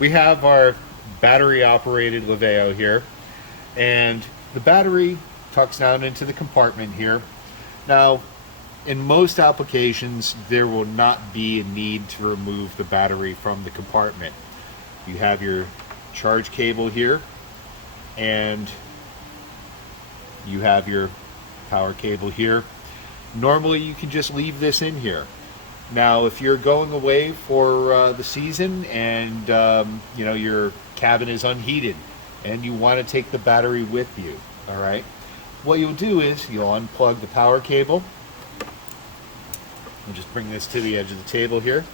we have our battery operated Leveo here, and the battery tucks down into the compartment here. Now, in most applications, there will not be a need to remove the battery from the compartment. You have your charge cable here, and you have your power cable here. Normally you can just leave this in here. Now if you're going away for the season and you know, your cabin is unheated and you want to take the battery with you, all right, what you'll do is you'll unplug the power cable. I'll just bring this to the edge of the table here.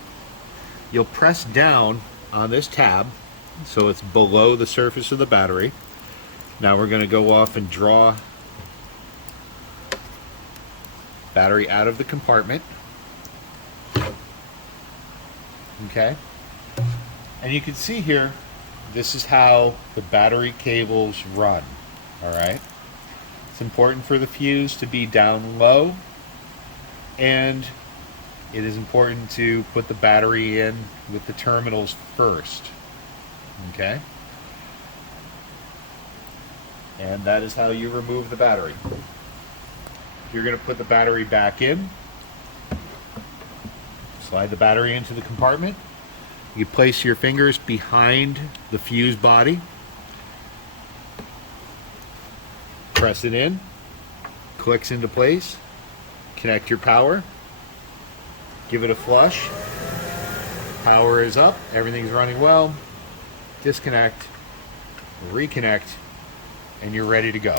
You'll press down on this tab so it's below the surface of the battery. Now we're going to go off and draw battery out of the compartment. Okay, and you can see here, this is how the battery cables run. All right, it's important for the fuse to be down low, and it is important to put the battery in with the terminals first. Okay, and that is how you remove the battery. You're going to put the battery back in, slide the battery into the compartment. You place your fingers behind the fuse body, press it in, clicks into place, connect your power, give it a flush, power is up, everything's running well, disconnect, reconnect, and you're ready to go.